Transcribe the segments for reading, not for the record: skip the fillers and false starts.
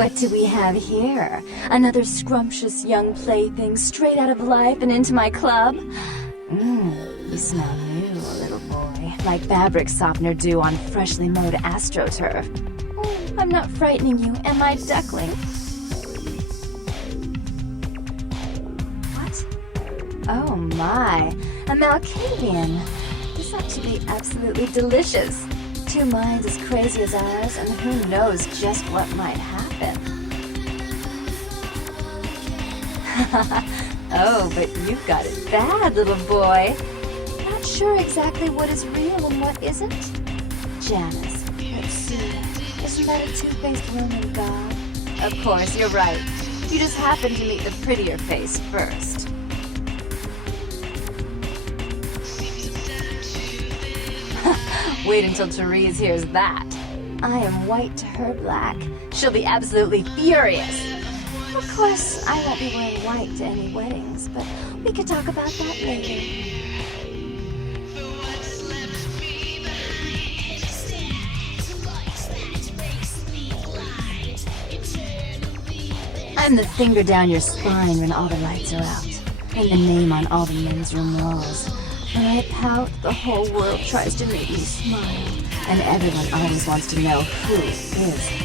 What do we have here? Another scrumptious young plaything straight out of life and into my club? You smell new, little boy. Like fabric softener dew on freshly mowed astroturf. I'm not frightening you, am I, duckling? What? Oh my, a Malkavian. This ought to be absolutely delicious. Two minds as crazy as ours, and who knows just what might happen. Oh, but you've got it bad, little boy. Not sure exactly what is real and what isn't? Janus, let's see. Isn't that a two-faced Roman god? Of course, you're right. You just happened to meet the prettier face first. Wait until Therese hears that. I am white to her black. She'll be absolutely furious. Of course, I won't be wearing white to any weddings, but we could talk about that later. I'm the finger down your spine when all the lights are out, and the name on all the men's room walls. When I pout, the whole world tries to make me smile, and everyone always wants to know who is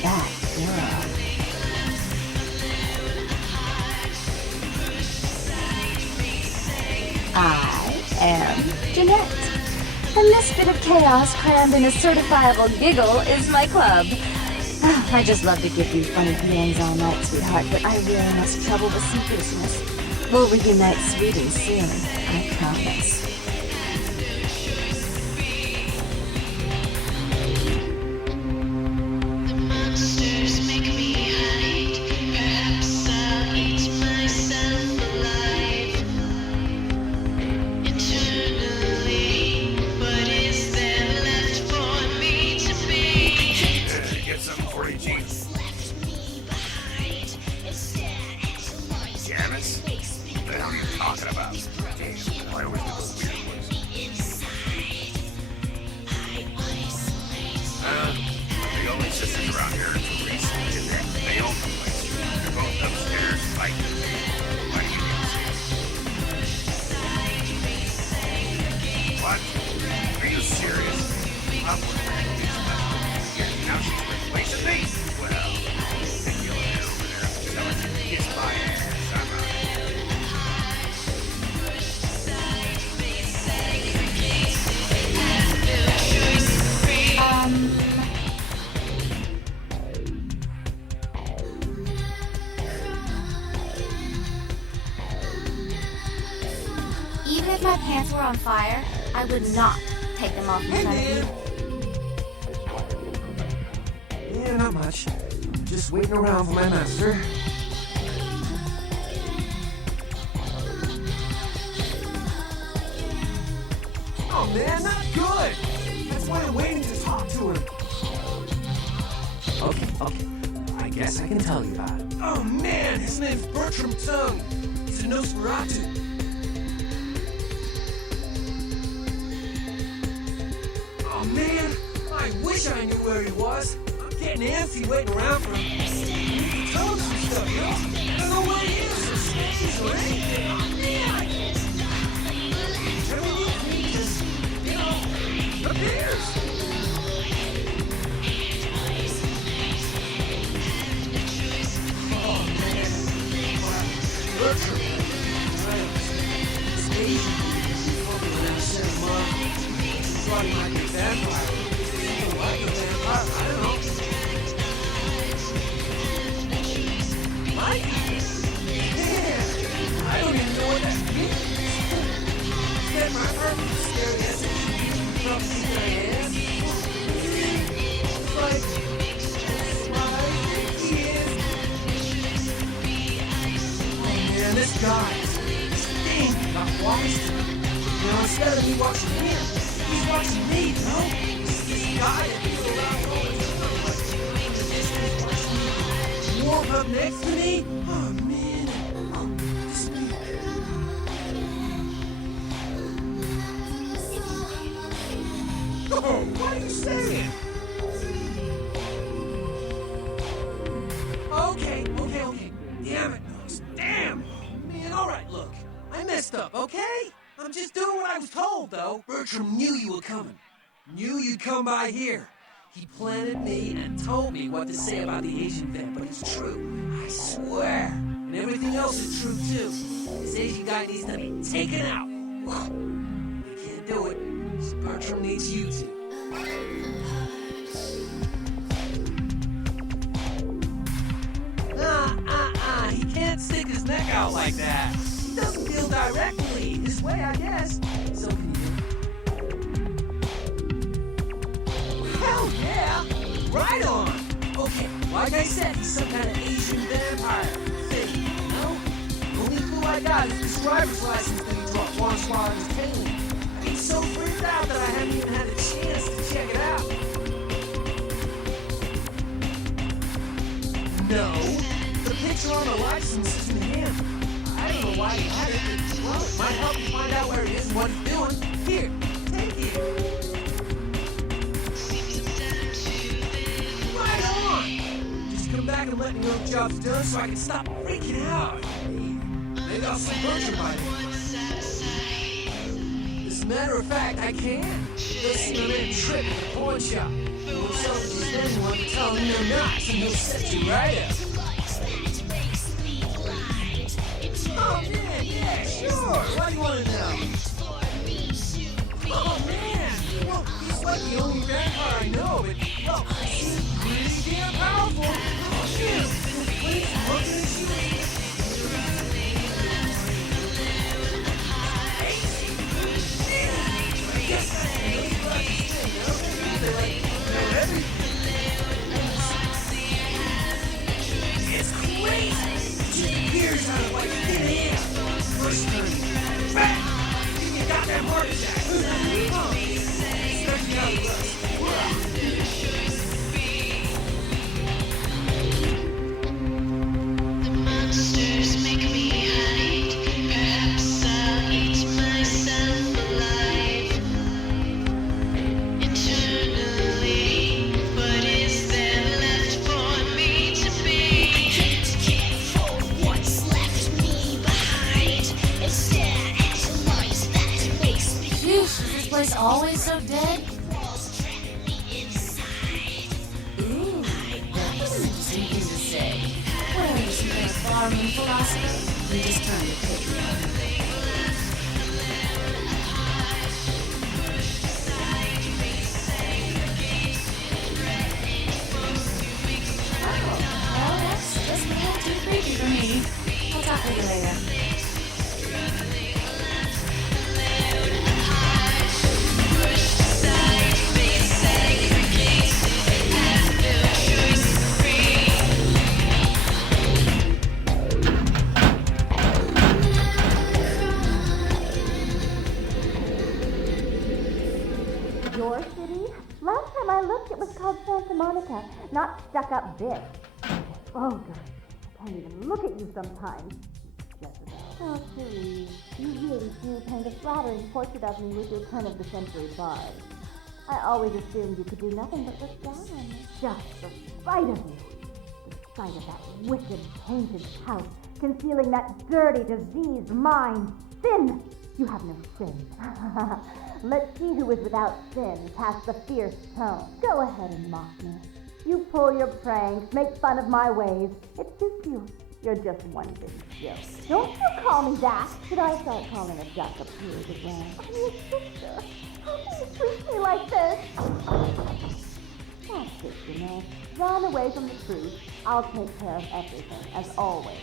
that girl. I am Jeanette, and this bit of chaos crammed in a certifiable giggle is my club. I just love to give you funny feelings all night, sweetheart, but I really must trouble with some business. We'll reunite sweet and soon, I promise. Even if my pants were on fire, I would not take them off in front of you. Yeah, not much. Just waiting around for my master. Oh man, not good! That's why I'm waiting to talk to him. Okay. I guess I can tell you about it. Oh man, his name's Bertram Tung. He's a Nosferatu. Oh man, I wish I knew where he was. I'm getting antsy waiting around for him. He told some stuff, yo. I don't know where he is or snitches or anything. Oh man! Every little thing just, appears. Oh man. Bertram. It's Asian. Probably when I set him up. Thought he might be a vampire. Like a vampire, I don't know. What? Yeah, I don't even know what that means. That my purpose scary as it from the ass. Like, that's why he is. Oh man, this guy is not wise. Instead of me watching him, he's watching me, you know? This guy that he's around all the time, like, in the distance, watching me warm up next to me. Oh, man. Oh, this man. Oh, what are you saying? Oh, Alright, look. I messed up, okay? I'm just doing what I was told, though. Bertram knew you were coming. Knew you'd come by here. He planted me and told me what to say about the Asian vamp, but it's true. I swear. And everything else is true, too. This Asian guy needs to be taken out. We can't do it, so Bertram needs you to. He can't stick his neck out like that. He doesn't feel directly. His way, I guess. So can you. Hell yeah! Right on! Okay, like I said, he's some kind of Asian vampire thing, you know? The only clue I got is this driver's license that he dropped once while I was tailing. He's so freaked out that I haven't even had a chance to check it out. No. The picture on the license isn't him. I don't know why he had it, but well, it might help you find out where it is and what he's doing. Here, take it. Right on! Just come back and let me know the job's done so I can stop freaking out. Maybe I'll see Bertram by then. As a matter of fact, I can. They'll see a man trip at the pawn shop. You'll sell it to anyone, tell him they're not, and he'll set you right up. Oh man, yeah, sure. What do you want to know? Oh man, well, he's like the only vampire I know, but well, he's pretty damn powerful. Oh shit, please, looking at you. It's crazy. Here's how to like thin air. First turn. Back. Give me a goddamn heart attack. Come on. Stretch me out of the bus. The monsters make me hide. Perhaps I'll eat myself alive. Internally, what is there left for me to be? I can't care for what's left me behind. Instead, it's lies that makes me Sheesh, is this place always so dead? walls trap me inside. Ooh, that's an interesting thing to say. What are you, some kind of farming philosopher? You just trying to pick me up. Well, that's a little too creepy for me. I'll talk to you later. Your city? Last time I looked, it was called Santa Monica, not stuck-up this. Oh, God. I can't even look at you sometimes. Jezebel. Oh, Therese, you really do paint a flattering portrait of me with your turn-of-the-century bars. I always assumed you could do nothing but look down on me. Just the sight of you. The sight of that wicked, painted house, concealing that dirty, diseased mind. Sin! You have no sin. Let's see who is without sin past the fierce tone. Go ahead and mock me. You pull your pranks, make fun of my ways. It suits you. You're just one big joke. Don't you call me that. Should I start calling a duck a prude again? I'm your sister. How can you treat me like this? That's it, you know. Run away from the truth. I'll take care of everything, as always.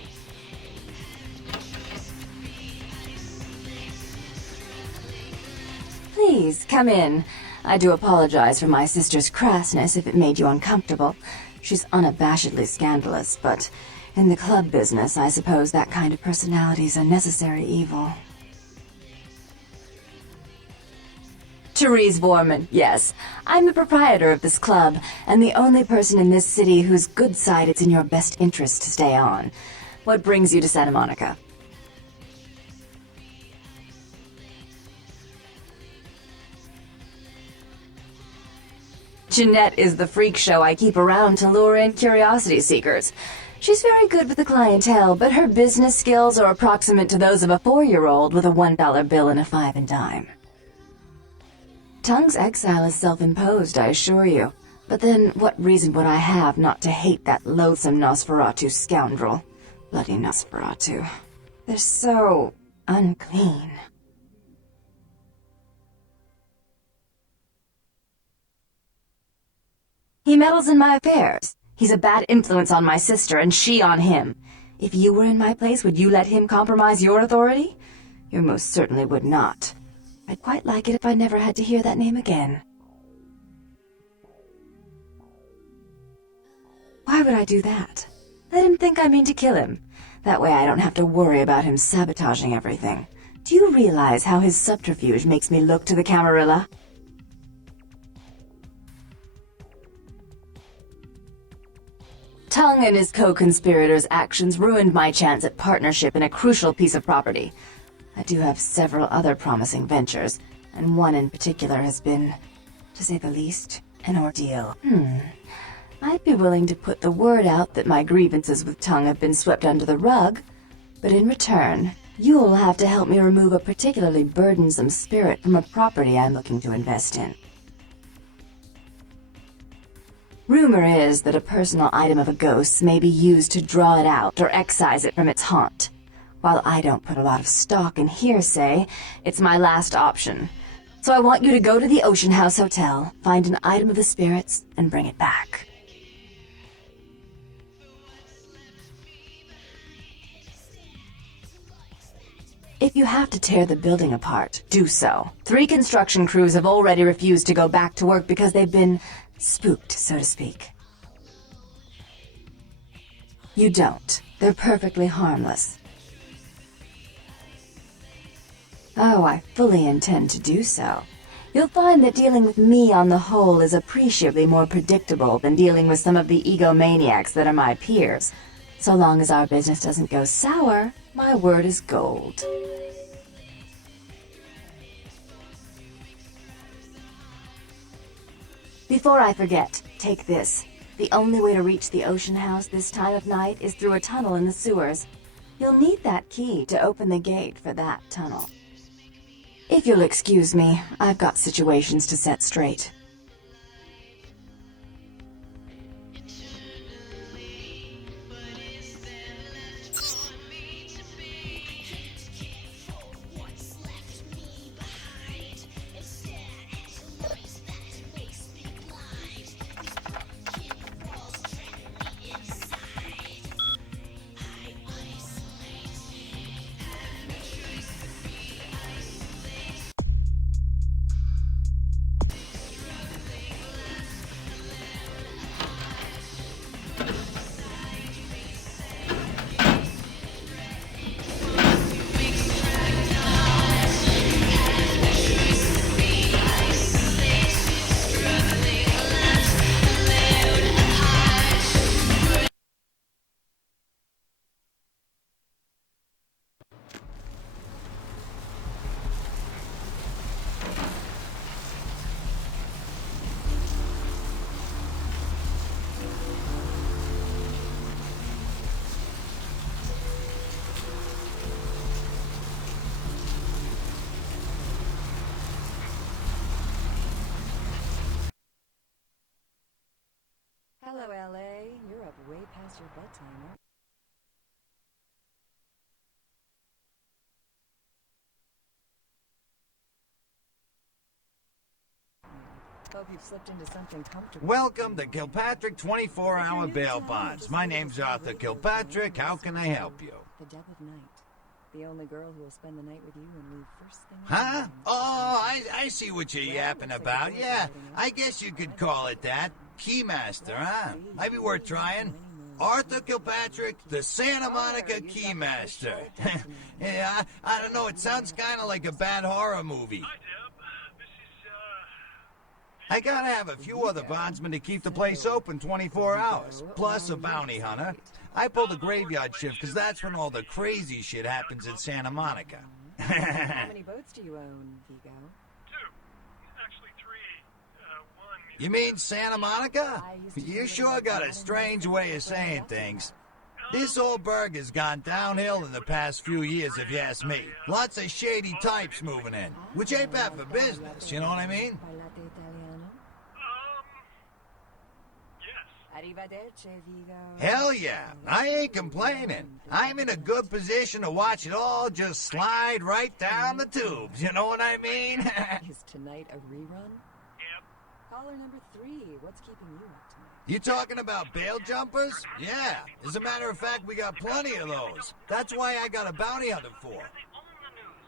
Please, come in. I do apologize for my sister's crassness if it made you uncomfortable. She's unabashedly scandalous, but in the club business, I suppose that kind of personality's a necessary evil. Therese Vorman, yes. I'm the proprietor of this club, and the only person in this city whose good side it's in your best interest to stay on. What brings you to Santa Monica? Jeanette is the freak show I keep around to lure in curiosity seekers. She's very good with the clientele, but her business skills are approximate to those of a 4-year-old with a $1 bill and a 5 and dime. Tongue's exile is self-imposed, I assure you. But then, what reason would I have not to hate that loathsome Nosferatu scoundrel? Bloody Nosferatu. They're so unclean. He meddles in my affairs. He's a bad influence on my sister, and she on him. If you were in my place, would you let him compromise your authority? You most certainly would not. I'd quite like it if I never had to hear that name again. Why would I do that? Let him think I mean to kill him. That way I don't have to worry about him sabotaging everything. Do you realize how his subterfuge makes me look to the Camarilla? Tongue and his co-conspirators' actions ruined my chance at partnership in a crucial piece of property. I do have several other promising ventures, and one in particular has been, to say the least, an ordeal. I'd be willing to put the word out that my grievances with Tongue have been swept under the rug, but in return, you'll have to help me remove a particularly burdensome spirit from a property I'm looking to invest in. Rumor is that a personal item of a ghost's may be used to draw it out or excise it from its haunt. While I don't put a lot of stock in hearsay, it's my last option. So I want you to go to the Ocean House Hotel, find an item of the spirits, and bring it back. If you have to tear the building apart, do so. 3 construction crews have already refused to go back to work because they've been spooked, so to speak. You don't. They're perfectly harmless. Oh, I fully intend to do so. You'll find that dealing with me on the whole is appreciably more predictable than dealing with some of the egomaniacs that are my peers. So long as our business doesn't go sour, my word is gold. Before I forget, take this. The only way to reach the Ocean House this time of night is through a tunnel in the sewers. You'll need that key to open the gate for that tunnel. If you'll excuse me, I've got situations to set straight. Hello, LA. You're up way past your bedtime, aren't you? Hope you've slipped into something comfortable. Welcome to Kilpatrick 24-hour bail bonds. My name's Arthur Kilpatrick. How can I help you? The Deb of Night. The only girl who will spend the night with you and leave first thing. Huh? Oh, I see what you're yapping about. Yeah, I guess you could call it that. Keymaster, huh? Might be worth trying. Arthur Kilpatrick, the Santa Monica Keymaster. Yeah, I don't know, it sounds kind of like a bad horror movie. Hi, Deb. This is, I gotta have a few other bondsmen to keep the place open 24 hours, plus a bounty hunter. I pull the graveyard shift because that's when all the crazy shit happens in Santa Monica. How many boats do you own, Vigo? 2. Actually, 3. One... You mean Santa Monica? You sure got a strange way of saying things. This old burg has gone downhill in the past few years, if you ask me. Lots of shady types moving in, which ain't bad for business, you know what I mean? Yes. Hell yeah, I ain't complaining. I'm in a good position to watch it all just slide right down the tubes, you know what I mean? Is tonight a rerun? Yep. Caller number 3, what's keeping you up tonight? You talking about bail jumpers? Yeah, as a matter of fact, we got plenty of those. That's why I got a bounty hunter for.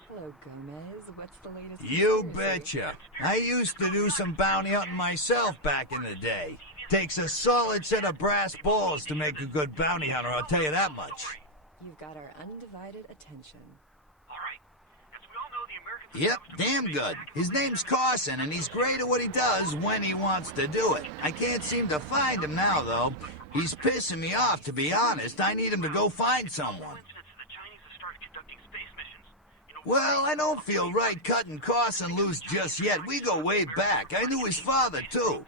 Hello, Gomez. What's the latest? You conspiracy? betcha. I used to do some bounty hunting myself back in the day. Takes a solid set of brass balls to make a good bounty hunter, I'll tell you that much. You've got our undivided attention. All right. As we all know, the Americans... Yep, damn good. His name's Carson, and he's great at what he does when he wants to do it. I can't seem to find him now, though. He's pissing me off, to be honest. I need him to go find someone. The Chinese have started conducting space missions. You know, Well, I don't feel right cutting Carson loose just yet. We go way back. I knew his father, too.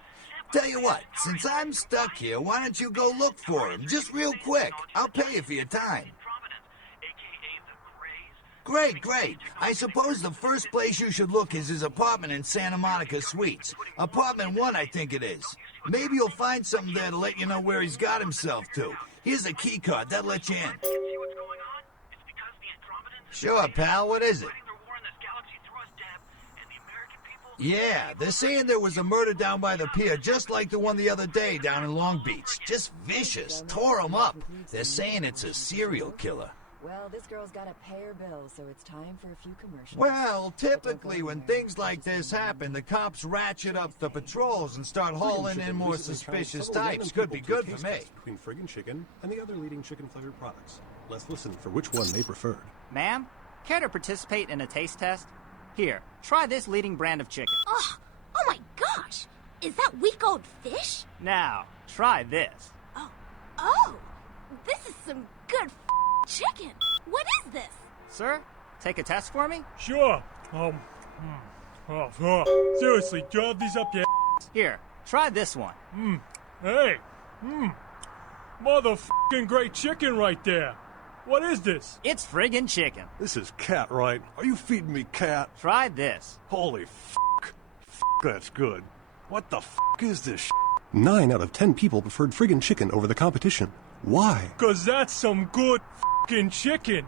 Tell you what, since I'm stuck here, why don't you go look for him? Just real quick. I'll pay you for your time. Providence, a.k.a. the Grays. Great. I suppose the first place you should look is his apartment in Santa Monica Suites. Apartment 1, I think it is. Maybe you'll find something there to let you know where he's got himself to. Here's a key card. That'll let you in. See what's going on? It's because the Andromedans... Sure, pal. What is it? fighting their war in this galaxy through us, Deb, and the American people... Yeah, they're saying there was a murder down by the pier, just like the one the other day down in Long Beach. Just vicious. Tore 'em up. They're saying it's a serial killer. Well, this girl's got to pay her bills, so it's time for a few commercials. Well, typically when things like this happen, the cops ratchet up the patrols and start hauling in more suspicious types. Could be good for me. Between friggin' chicken and the other leading chicken-flavored products. Let's listen for which one they preferred. Ma'am, care to participate in a taste test? Here, try this leading brand of chicken. Oh my gosh! Is that week-old fish? Now, try this. Oh, this is some good chicken. What is this? Sir, take a test for me? Sure. Seriously, do you have these up your Here, try this one. Hey. Motherfucking great chicken right there. What is this? It's friggin' chicken. This is cat, right? Are you feeding me cat? Try this. Holy f***. That's good. What the f*** is this sh**? 9 out of 10 people preferred friggin' chicken over the competition. Why? 'Cause that's some good fucking chicken.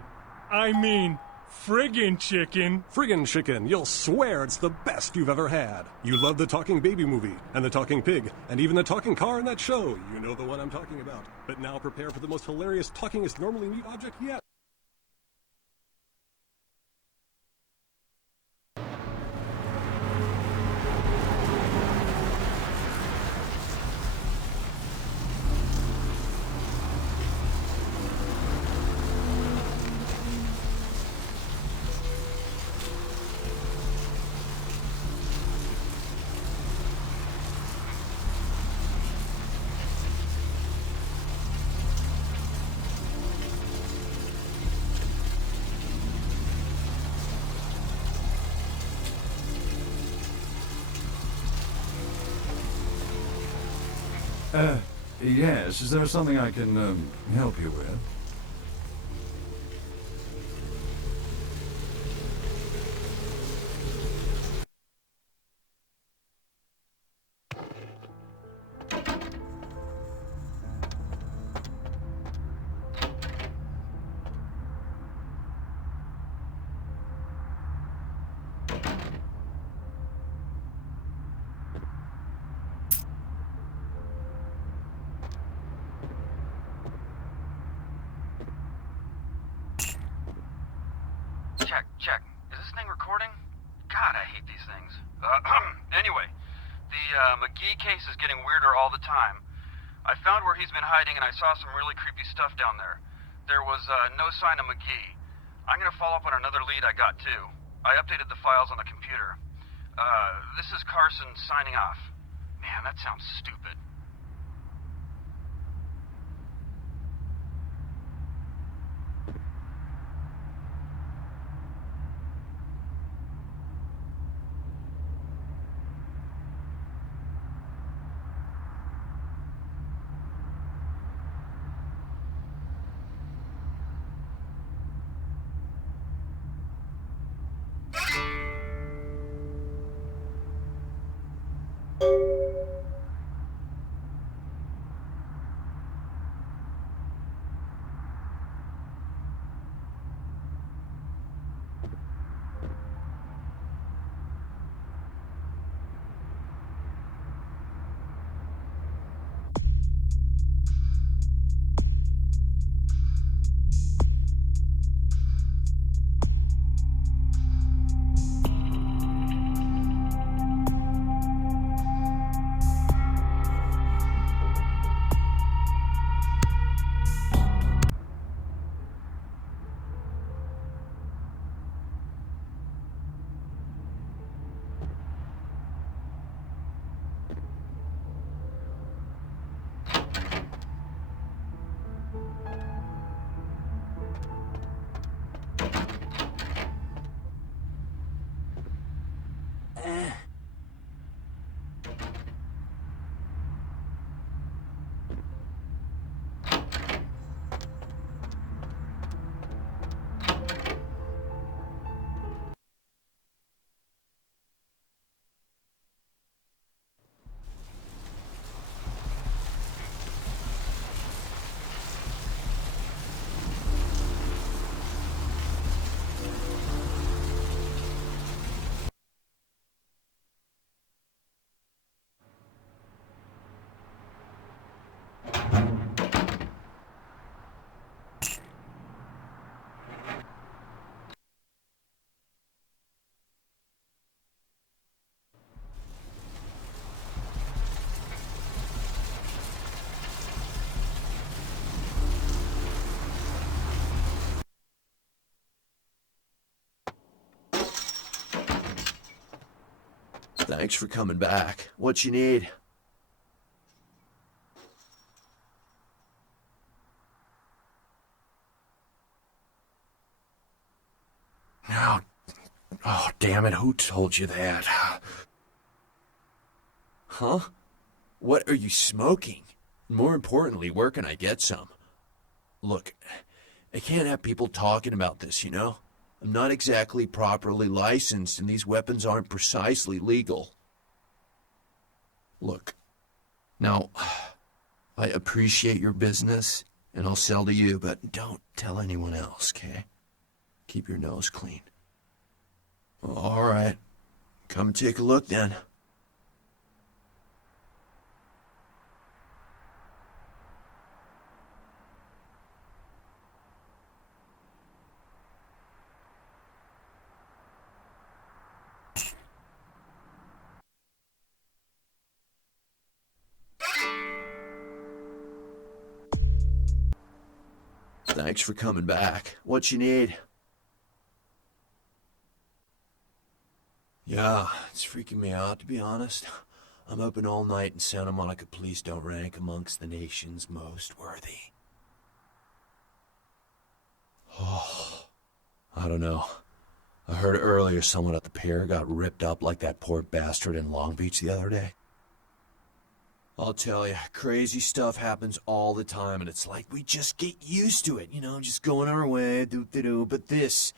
I mean, friggin' chicken. Friggin' chicken, you'll swear it's the best you've ever had. You love the talking baby movie, and the talking pig, and even the talking car in that show. You know the one I'm talking about. But now prepare for the most hilarious talkingest normally mute object yet. Yes. Is there something I can, help you with? Check. Is this thing recording? God, I hate these things. Anyway, the McGee case is getting weirder all the time. I found where he's been hiding and I saw some really creepy stuff down there. There was no sign of McGee. I'm gonna follow up on another lead I got too. I updated the files on the computer. This is Carson signing off. Man, that sounds stupid. Thanks for coming back. What you need? No. Oh, damn it. Who told you that? Huh? What are you smoking? More importantly, where can I get some? Look, I can't have people talking about this, you know? I'm not exactly properly licensed, and these weapons aren't precisely legal. Look, now, I appreciate your business, and I'll sell to you, but don't tell anyone else, okay? Keep your nose clean. All right. Come take a look, then. Thanks for coming back. What you need? Yeah, it's freaking me out, to be honest. I'm open all night and Santa Monica police don't rank amongst the nation's most worthy. Oh, I don't know. I heard earlier someone at the pier got ripped up like that poor bastard in Long Beach the other day. I'll tell you, crazy stuff happens all the time, and it's like we just get used to it, you know, just going our way, do-do-do. But this,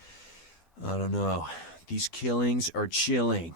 I don't know. These killings are chilling.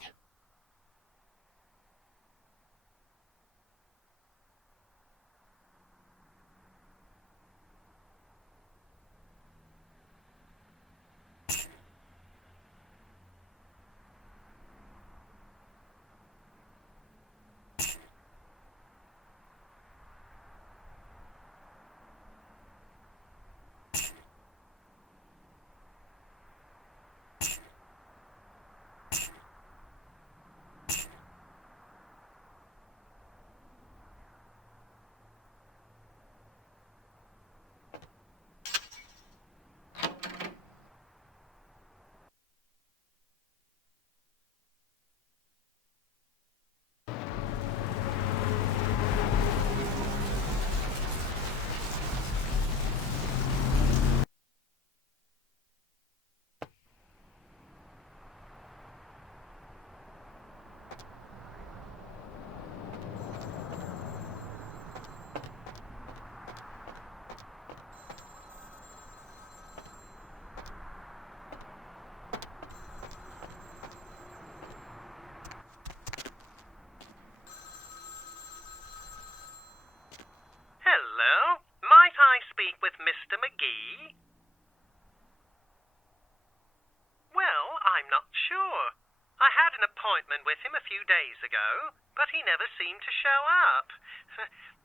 appointment with him a few days ago, but he never seemed to show up.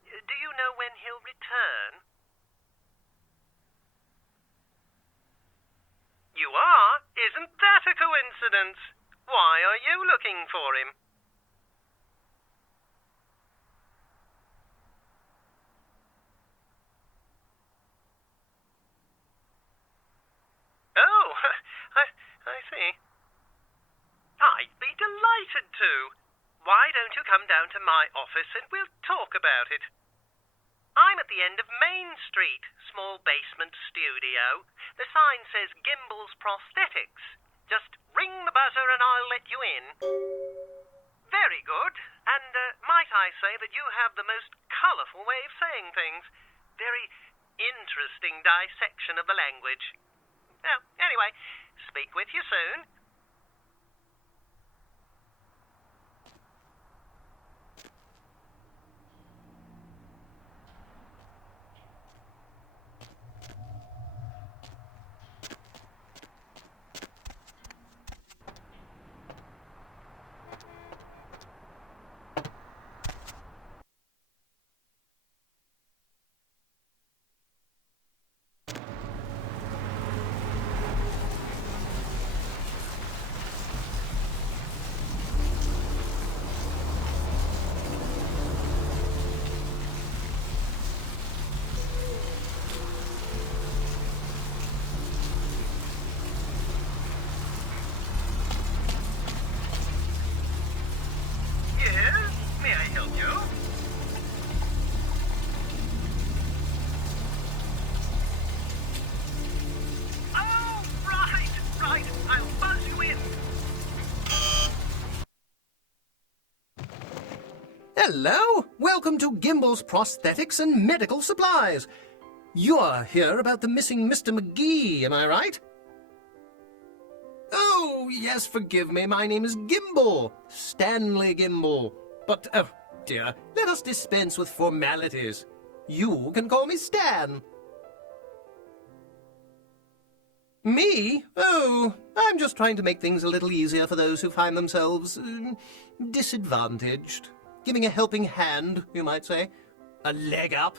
Do you know when he'll return? You are? Isn't that a coincidence? Why are you looking for him? Oh, I see. I'd be delighted to. Why don't you come down to my office and we'll talk about it? I'm at the end of Main Street, small basement studio. The sign says Gimbel's Prosthetics. Just ring the buzzer and I'll let you in. Very good. And might I say that you have the most colourful way of saying things. Very interesting dissection of the language. Well, anyway, speak with you soon. Hello! Welcome to Gimbel's Prosthetics and Medical Supplies. You're here about the missing Mr. McGee, am I right? Oh, yes, forgive me. My name is Gimbel. Stanley Gimbel. But, oh, dear, let us dispense with formalities. You can call me Stan. Me? Oh, I'm just trying to make things a little easier for those who find themselves disadvantaged. Giving a helping hand, you might say. A leg up.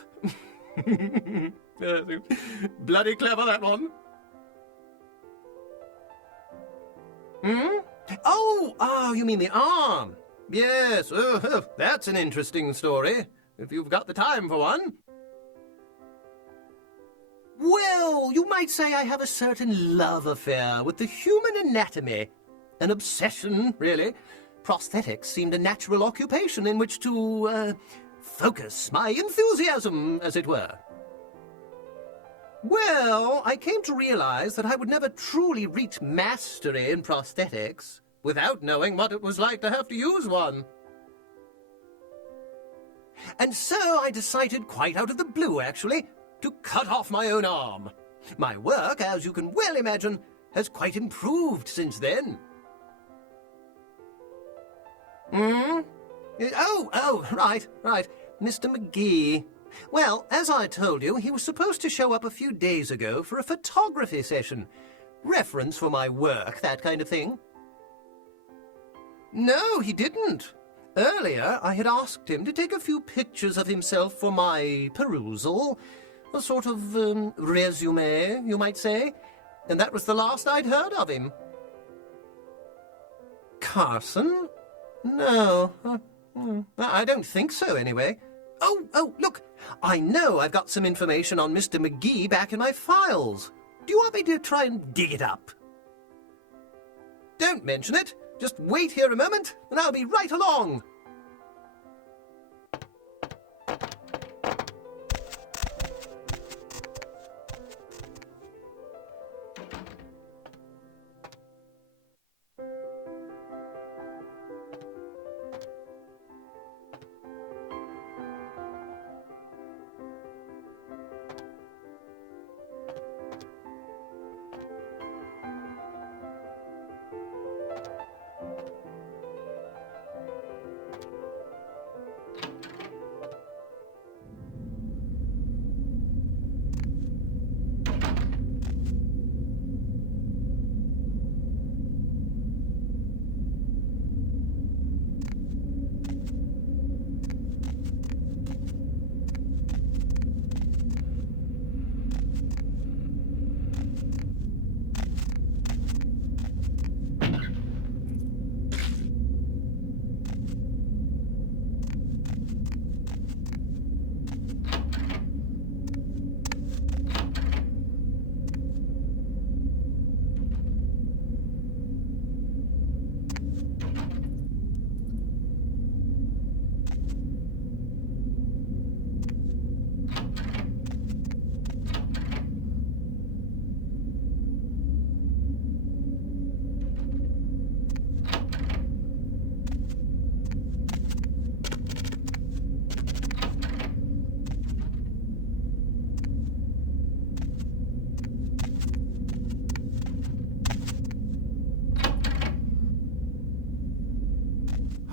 Bloody clever, that one. Oh, you mean the arm. Yes, that's an interesting story, if you've got the time for one. Well, you might say I have a certain love affair with the human anatomy. An obsession, really. Prosthetics seemed a natural occupation in which to, focus my enthusiasm, as it were. Well, I came to realize that I would never truly reach mastery in prosthetics without knowing what it was like to have to use one. And so I decided, quite out of the blue actually, to cut off my own arm. My work, as you can well imagine, has quite improved since then. Oh, right. Mr. McGee. Well, as I told you, he was supposed to show up a few days ago for a photography session. Reference for my work, that kind of thing. No, he didn't. Earlier, I had asked him to take a few pictures of himself for my perusal. A sort of, resume, you might say. And that was the last I'd heard of him. Carson? No, I don't think so, anyway. Oh, look, I know I've got some information on Mr. McGee back in my files. Do you want me to try and dig it up? Don't mention it. Just wait here a moment, and I'll be right along.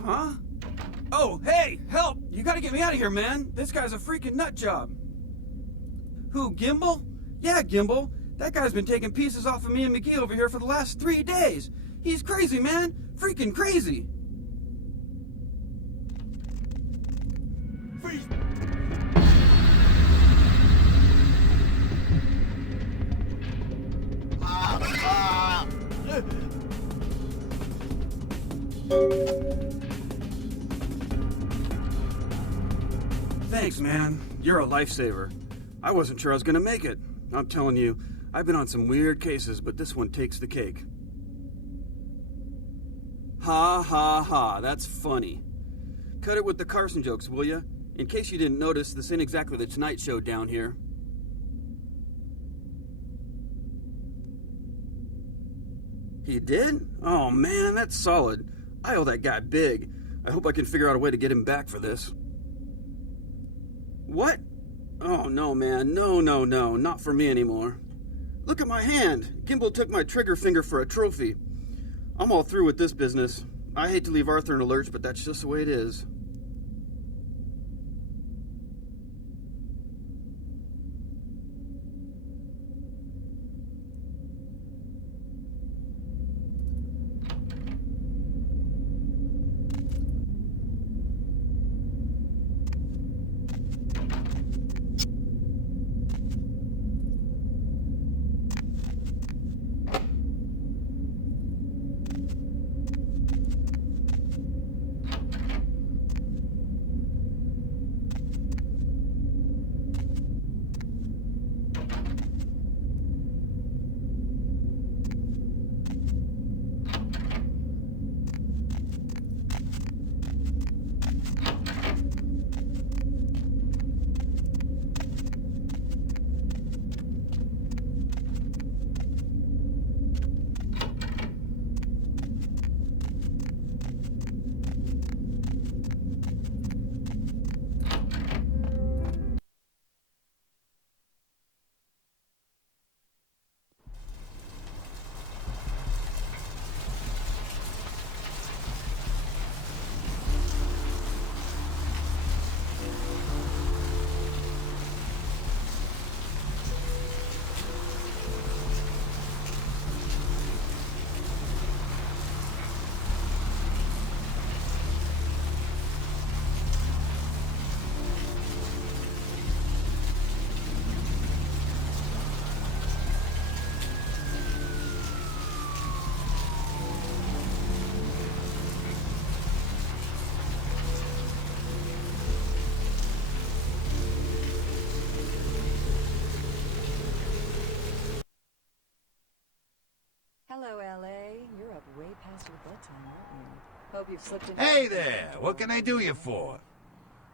Huh? Oh, hey, help! You gotta get me out of here, man. This guy's a freaking nut job. Who, Gimbal? Yeah, Gimbal. That guy's been taking pieces off of me and McGee over here for the last 3 days. He's crazy, man. Freaking crazy. Freeze! Thanks, man. You're a lifesaver. I wasn't sure I was gonna make it. I'm telling you, I've been on some weird cases, but this one takes the cake. Ha ha ha, that's funny. Cut it with the Carson jokes, will ya? In case you didn't notice, this ain't exactly the Tonight Show down here. He did? Oh man, that's solid. I owe that guy big. I hope I can figure out a way to get him back for this. What? Oh no, man. No, not for me anymore. Look at my hand. Gimbal took my trigger finger for a trophy. I'm all through with this business. I hate to leave Arthur in a lurch, but that's just the way it is. Hello, L.A. You're up way past your bedtime, aren't you? Hope you've slipped in. Hey there! What can I do you for?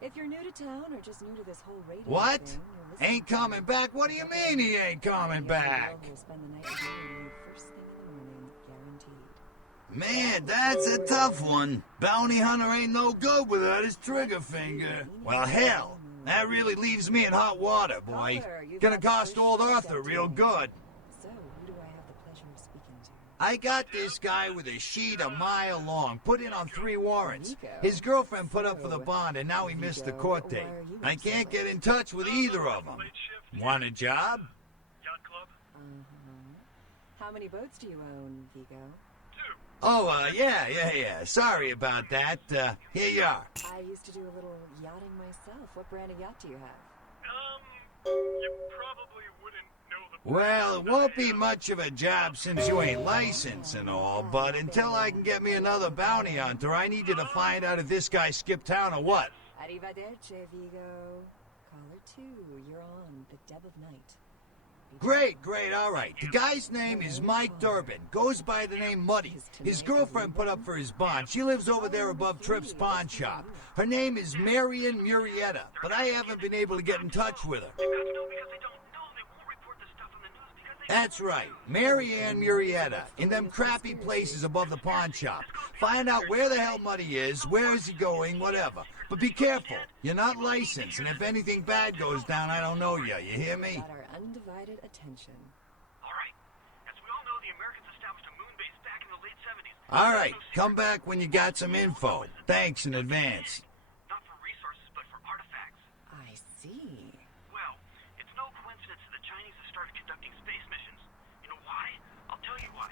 If you're new to town or just new to this whole radio What? thing, you're listening Ain't coming back? What do you mean he ain't coming back? We'll spend the night with you first thing in the morning, guaranteed. Man, that's a tough one. Bounty hunter ain't no good without his trigger finger. Well, hell, that really leaves me in hot water, boy. Gonna cost old Arthur real good. So, who do I have the pleasure of speaking to? I got this guy with a sheet a mile long, put in on 3 warrants. His girlfriend put up for the bond, and now he missed the court date. I can't get in touch with either of them. Want a job? How many boats do you own, Vigo? Oh, yeah. Sorry about that. Here you are. I used to do a little yachting myself. What brand of yacht do you have? You probably wouldn't know the... Well, it won't be much of a job since you ain't licensed and all, but until I can get me another bounty hunter, I need you to find out if this guy skipped town or what. Arrivederci, Vigo. Caller 2, you're on the Deb of Night. Great, all right. The guy's name is Mike Durbin. Goes by the name Muddy. His girlfriend put up for his bond. She lives over there above Tripp's pawn shop. Her name is Marion Murrieta, but I haven't been able to get in touch with her. That's right, Marianne Murrieta, in them crappy places above the pawn shop. Find out where the hell Muddy is, where is he going, whatever. But be careful, you're not licensed, and if anything bad goes down, I don't know you hear me? Got our undivided attention. All right. As we all know, the Americans established a moon base back in the late 70s. All right, come back when you got some info. Thanks in advance. Not for resources, but for artifacts. I see. Well, it's no coincidence that the Chinese have started conducting space missions. You know why? I'll tell you why.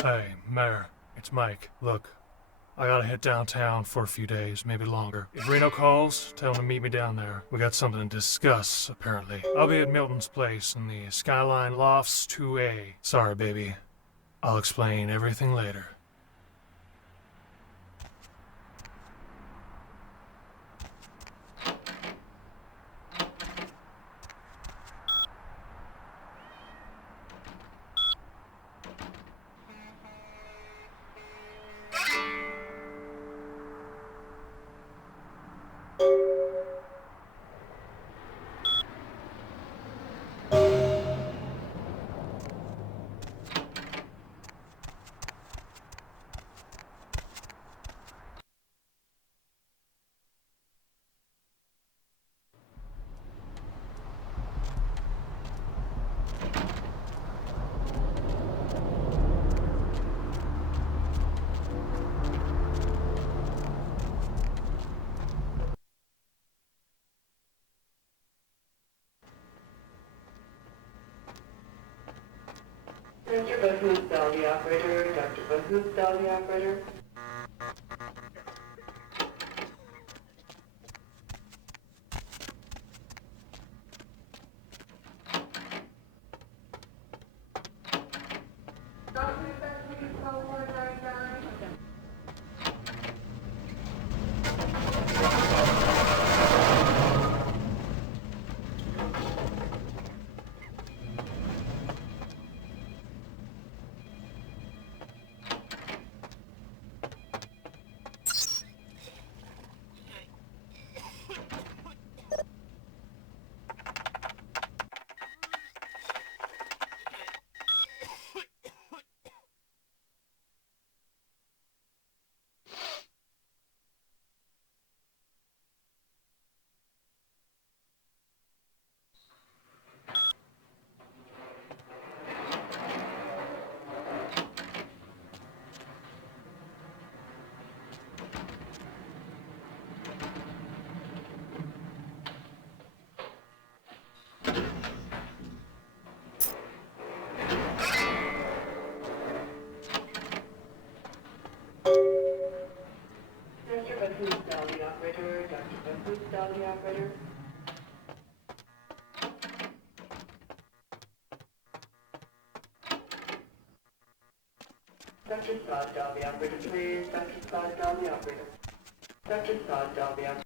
Hey, Mayor, it's Mike. Look, I gotta hit downtown for a few days, maybe longer. If Reno calls, tell him to meet me down there. We got something to discuss, apparently. I'll be at Milton's place in the Skyline Lofts 2A. Sorry, baby. I'll explain everything later. Mr. Bahood, Dolly operator. Dr. Bahood, Dolly operator. Dr. Scott, Dolby operator, please. Dr. Scott, Dolby operator. Dr. Scott, Dolby operator.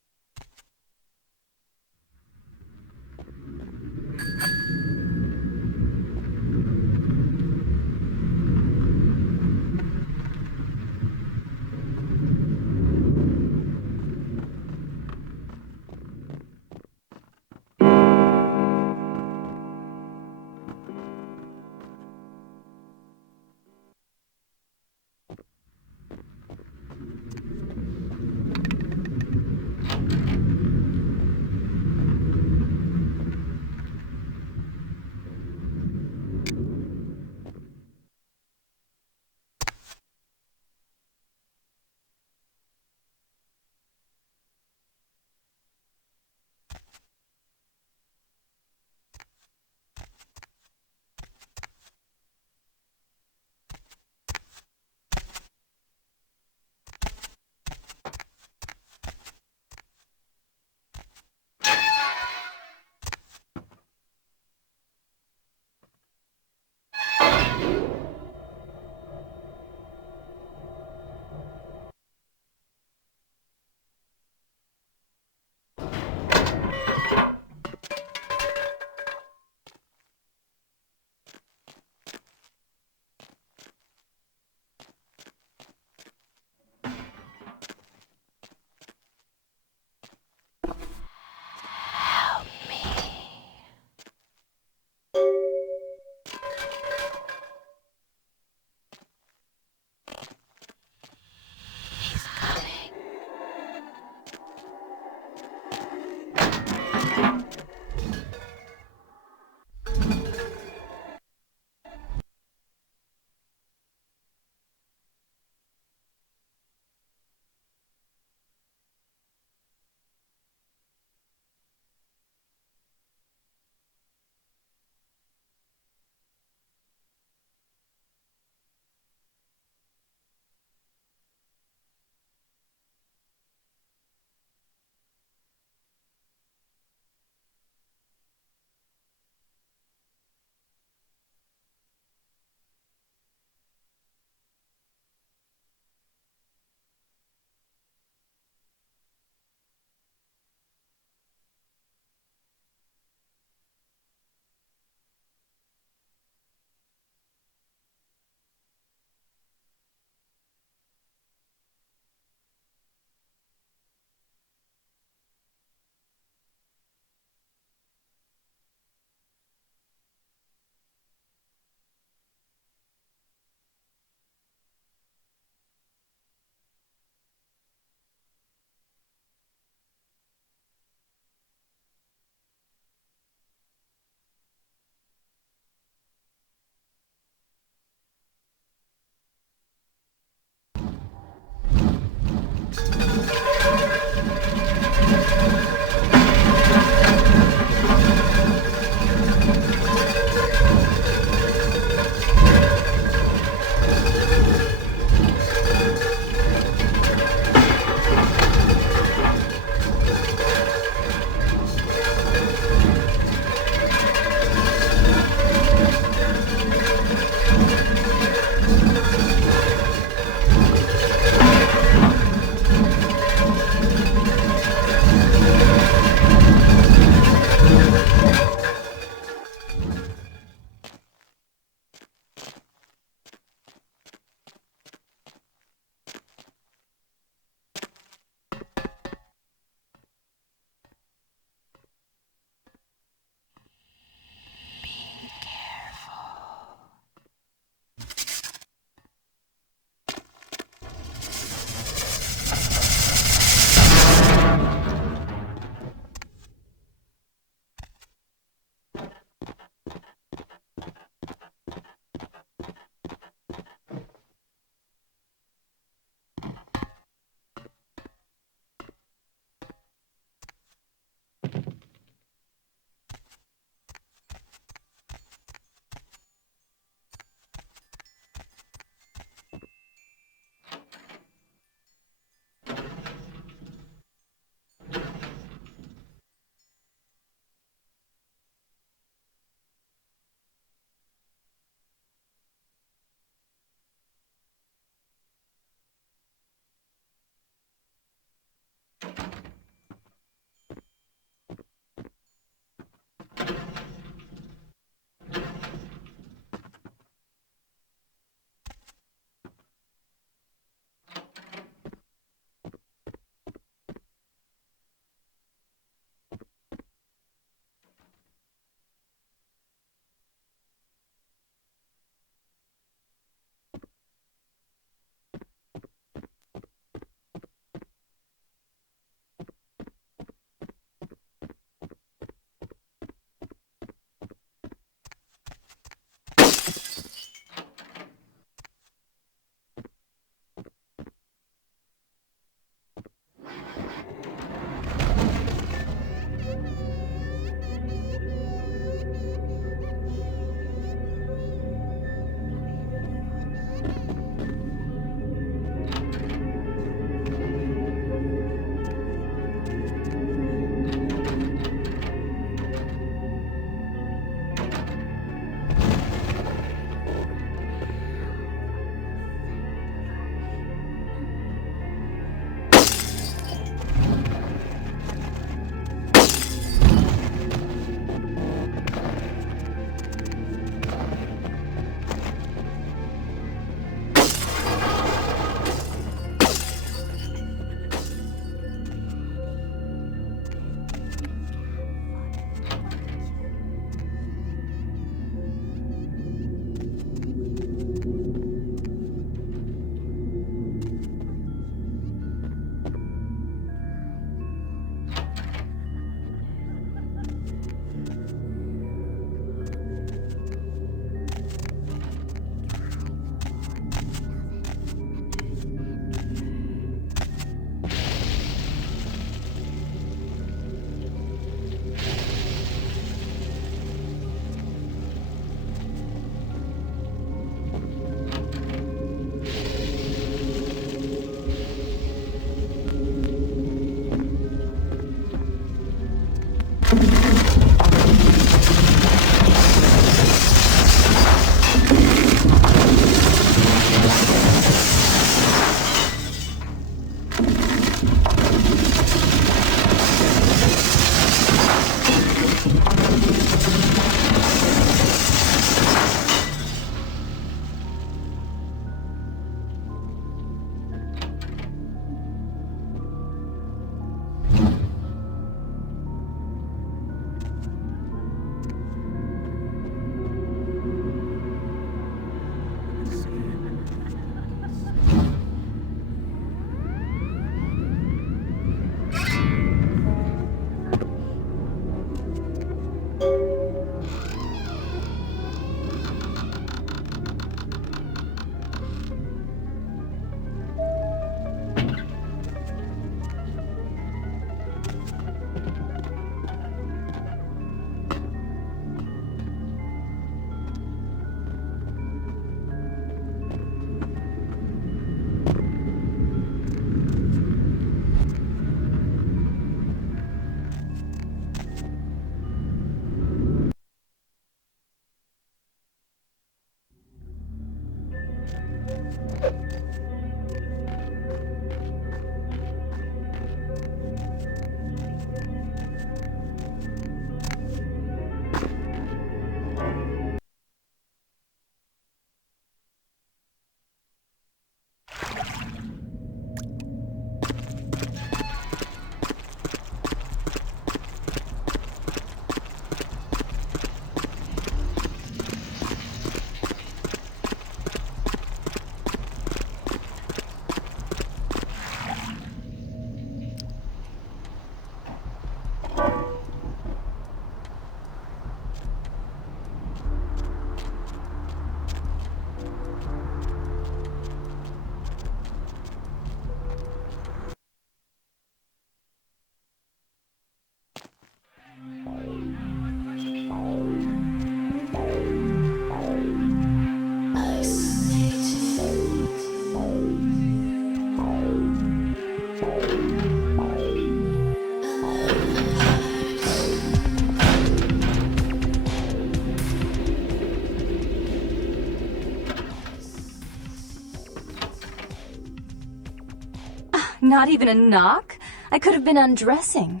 Not even a knock? I could have been undressing.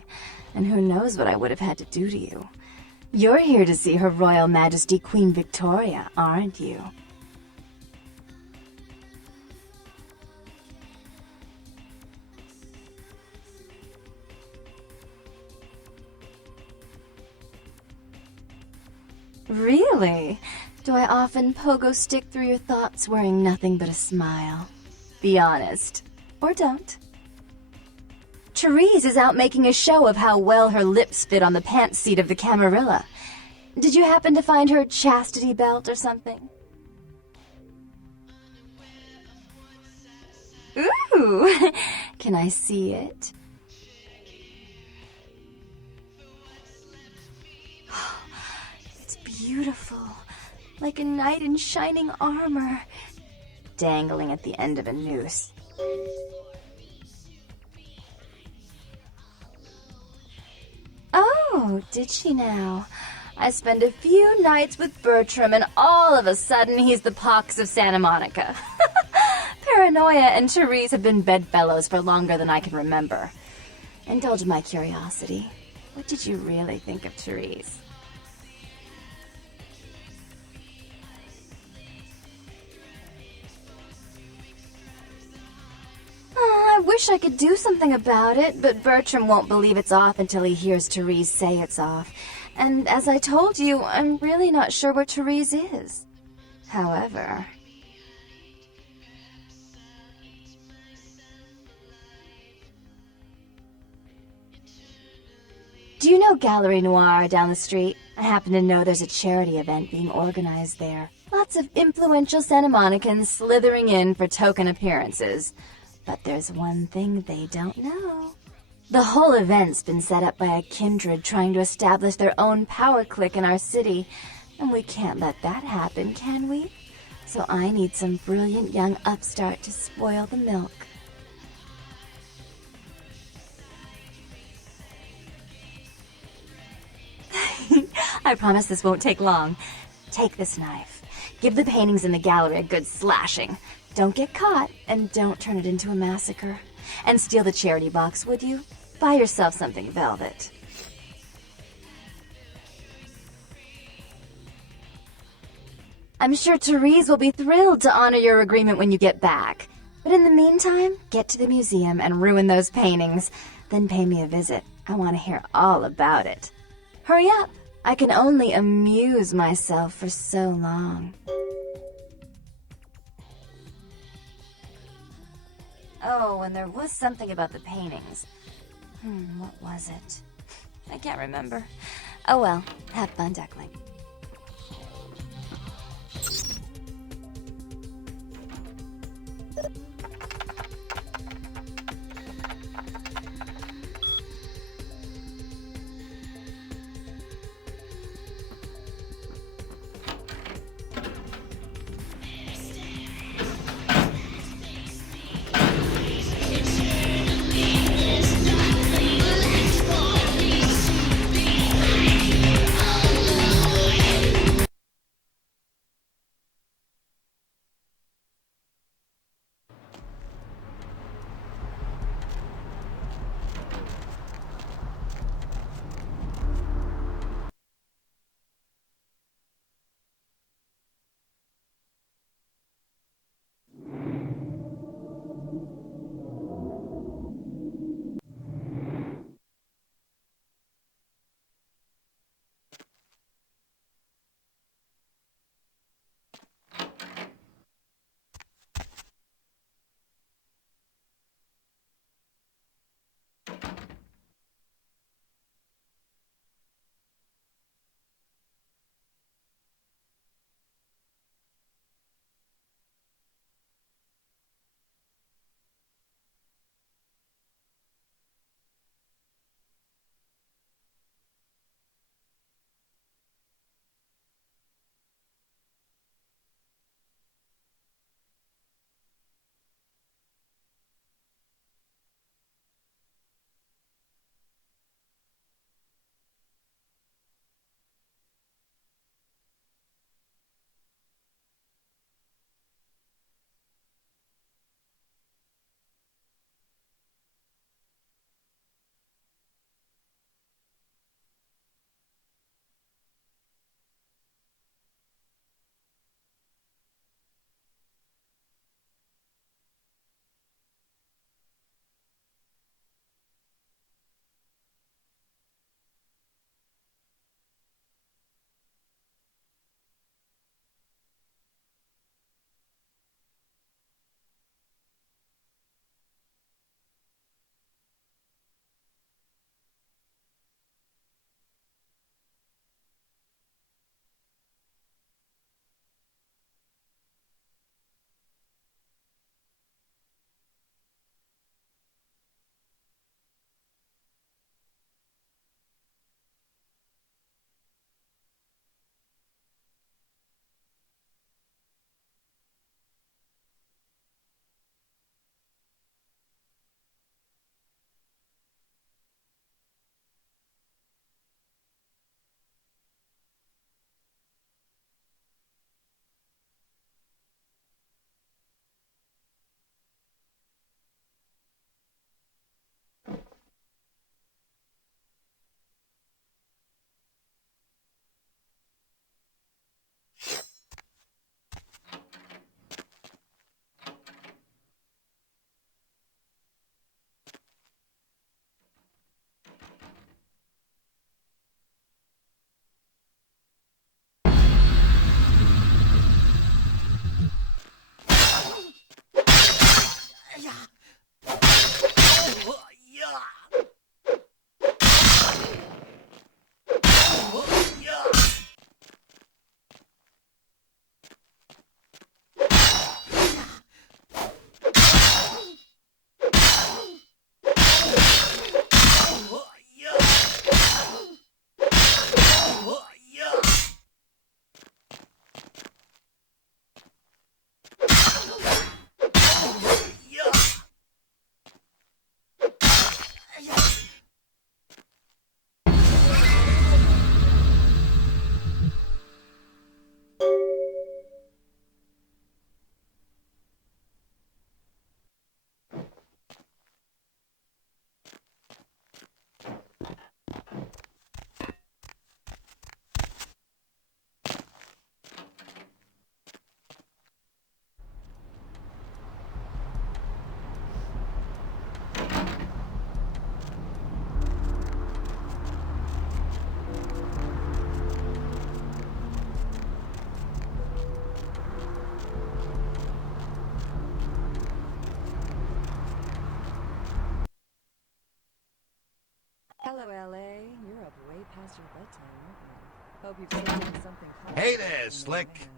And who knows what I would have had to do to you. You're here to see Her Royal Majesty Queen Victoria, aren't you? Really? Do I often pogo stick through your thoughts wearing nothing but a smile? Be honest. Or don't. Therese is out making a show of how well her lips fit on the pants seat of the Camarilla. Did you happen to find her chastity belt or something? Ooh! Can I see it? It's beautiful. Like a knight in shining armor. Dangling at the end of a noose. Oh, did she now? I spend a few nights with Bertram and all of a sudden he's the pox of Santa Monica. Paranoia and Therese have been bedfellows for longer than I can remember. Indulge my curiosity. What did you really think of Therese? I wish I could do something about it, but Bertram won't believe it's off until he hears Therese say it's off. And as I told you, I'm really not sure where Therese is. However... Do you know Gallery Noir down the street? I happen to know there's a charity event being organized there. Lots of influential Santa Monicans slithering in for token appearances. But there's one thing they don't know. The whole event's been set up by a kindred trying to establish their own power clique in our city, and we can't let that happen, can we? So I need some brilliant young upstart to spoil the milk. I promise this won't take long. Take this knife. Give the paintings in the gallery a good slashing. Don't get caught, and don't turn it into a massacre. And steal the charity box, would you? Buy yourself something velvet. I'm sure Therese will be thrilled to honor your agreement when you get back. But in the meantime, get to the museum and ruin those paintings. Then pay me a visit. I want to hear all about it. Hurry up! I can only amuse myself for so long. Oh, and there was something about the paintings. What was it? I can't remember. Oh well, have fun, Duckling. Hey there, Slick.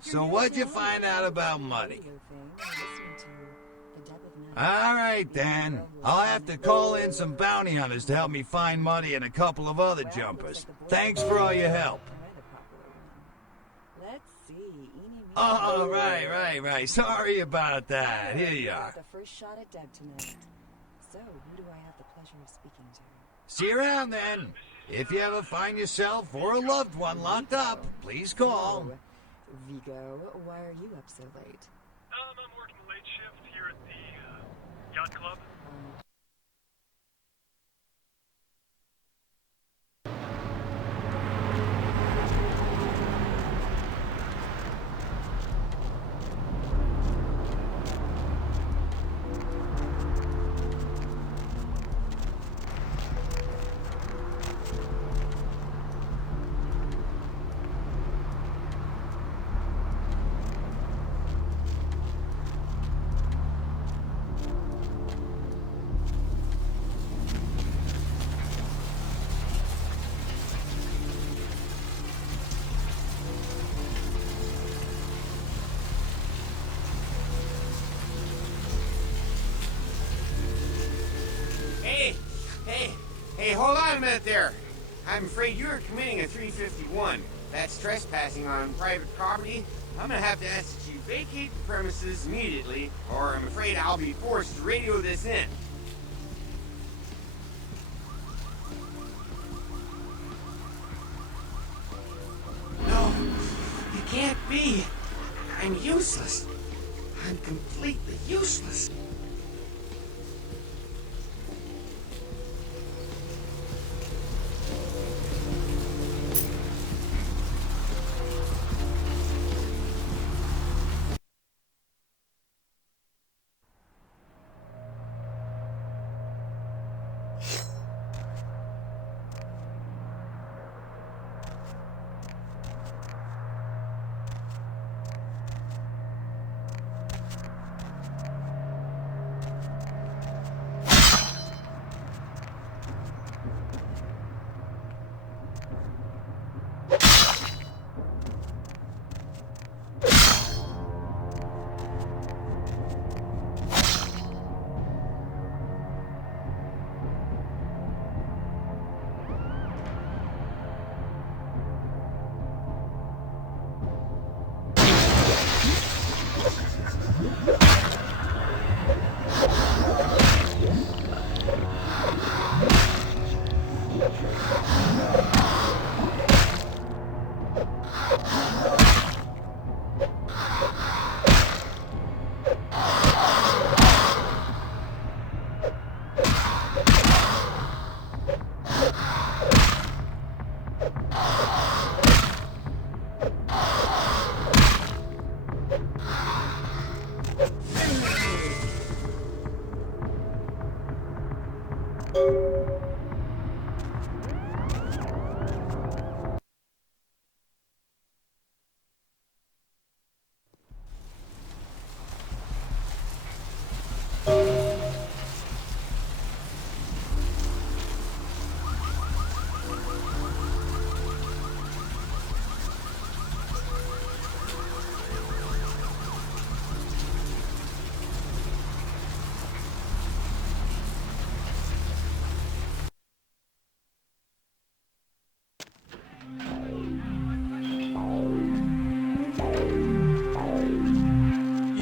So what'd you find out about Muddy? All right, then. I'll have to call in some bounty hunters to help me find Muddy and a couple of other jumpers. Thanks for all your help. Oh, right. Sorry about that. Here you are. The first shot at Deb tonight. So, who do I have the pleasure of speaking to? See you around then. If you ever find yourself or a loved one locked up, please call. Vigo, why are you up so late? I'm working the late shift here at the yacht club. Hey, hold on a minute there. I'm afraid you are committing a 351. That's trespassing on private property. I'm gonna have to ask that you vacate the premises immediately, or I'm afraid I'll be forced to radio this in. No, it can't be. I'm useless. I'm completely useless.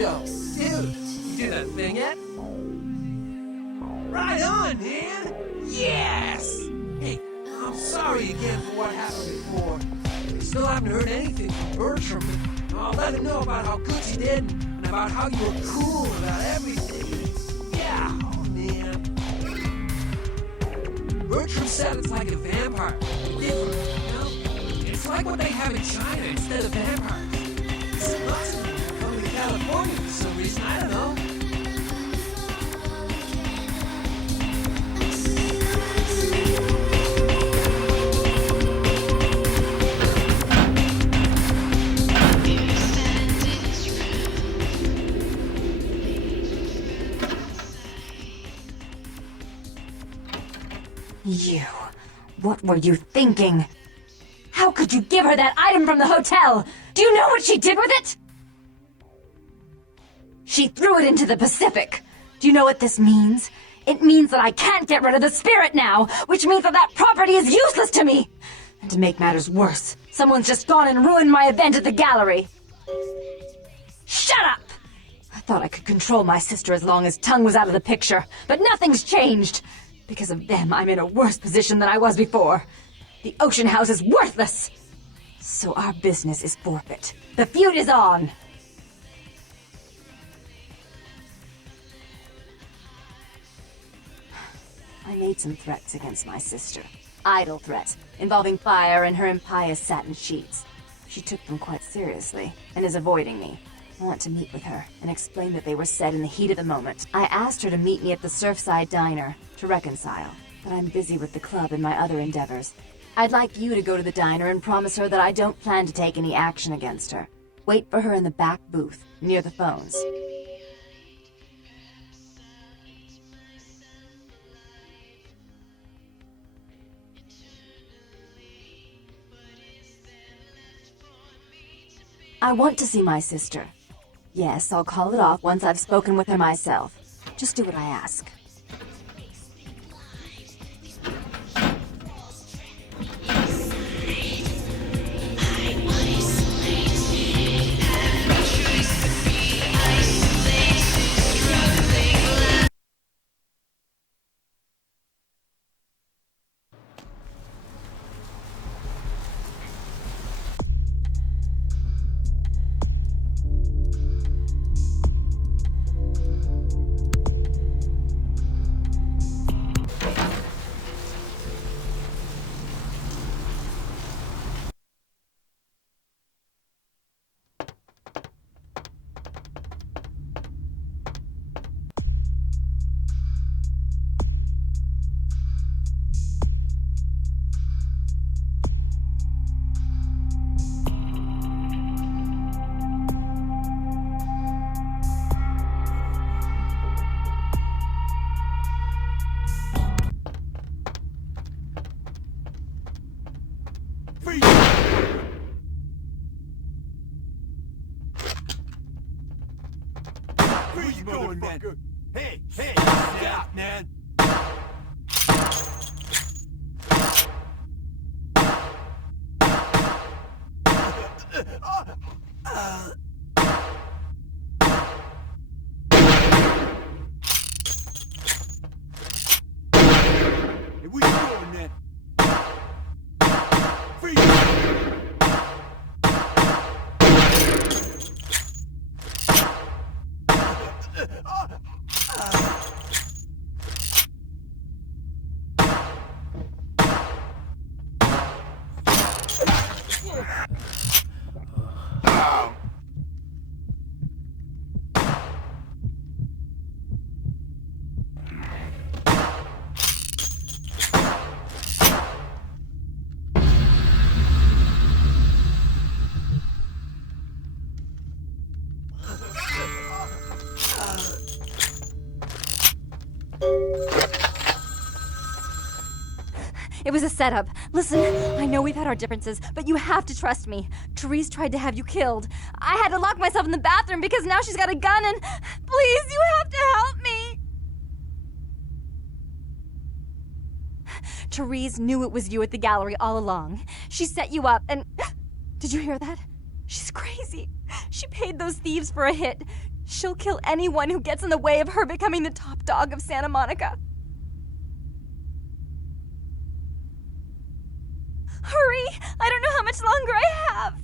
Yo, dude, you do that thing yet? Right on, man! Yes! Hey, I'm sorry again for what happened before. I still haven't heard anything from Bertram. I'll let him know about how good you did and about how you were cool about everything. Yeah, oh man. Bertram said it's like a vampire. Different, you know? It's like what they have in China instead of vampires. It must be coming to California for some reason, I don't know. You. What were you thinking? How How could you give her that item from the hotel? Do you know what she did with it? She threw it into the Pacific. Do you know what this means? It means that I can't get rid of the spirit now, which means that that property is useless to me. And to make matters worse, someone's just gone and ruined my event at the gallery. Shut up! I thought I could control my sister as long as Tongue was out of the picture, but nothing's changed. Because of them, I'm in a worse position than I was before. The Ocean House is worthless. So our business is forfeit. The feud is on. I made some threats against my sister. Idle threats, involving fire and her impious satin sheets. She took them quite seriously, and is avoiding me. I want to meet with her, and explain that they were said in the heat of the moment. I asked her to meet me at the Surfside Diner, to reconcile, but I'm busy with the club and my other endeavors. I'd like you to go to the diner and promise her that I don't plan to take any action against her. Wait for her in the back booth, near the phones. I want to see my sister. Yes, I'll call it off once I've spoken with her myself. Just do what I ask. Where you going, man? Hey, stop, man! Hey, where you going, man? It was a setup. Listen, I know we've had our differences, but you have to trust me. Therese tried to have you killed. I had to lock myself in the bathroom because now she's got a gun and... Please, you have to help me! Therese knew it was you at the gallery all along. She set you up and... Did you hear that? She's crazy. She paid those thieves for a hit. She'll kill anyone who gets in the way of her becoming the top dog of Santa Monica. Hurry! I don't know how much longer I have!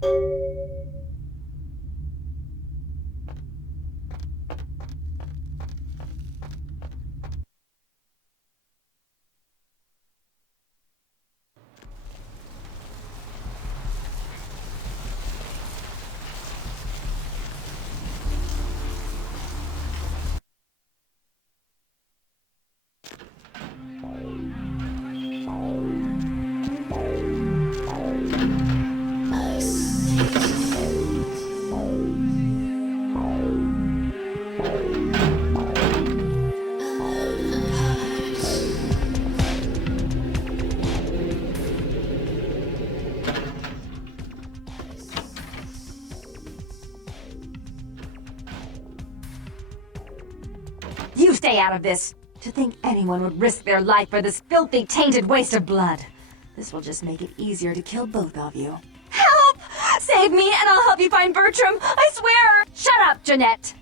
stay out of this. To think anyone would risk their life for this filthy, tainted waste of blood. This will just make it easier to kill both of you. Help! Save me and I'll help you find Bertram, I swear! Shut up, Jeanette!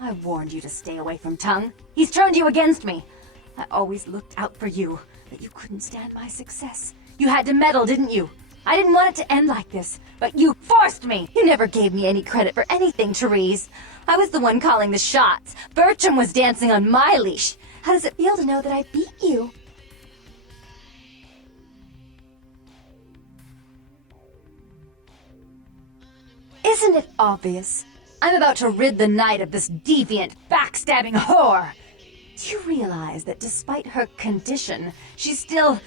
I warned you to stay away from Tongue. He's turned you against me. I always looked out for you, but you couldn't stand my success. You had to meddle, didn't you? I didn't want it to end like this, but you forced me! You never gave me any credit for anything, Therese. I was the one calling the shots. Bertram was dancing on my leash. How does it feel to know that I beat you? Isn't it obvious? I'm about to rid the night of this deviant, backstabbing whore. Do you realize that despite her condition, she still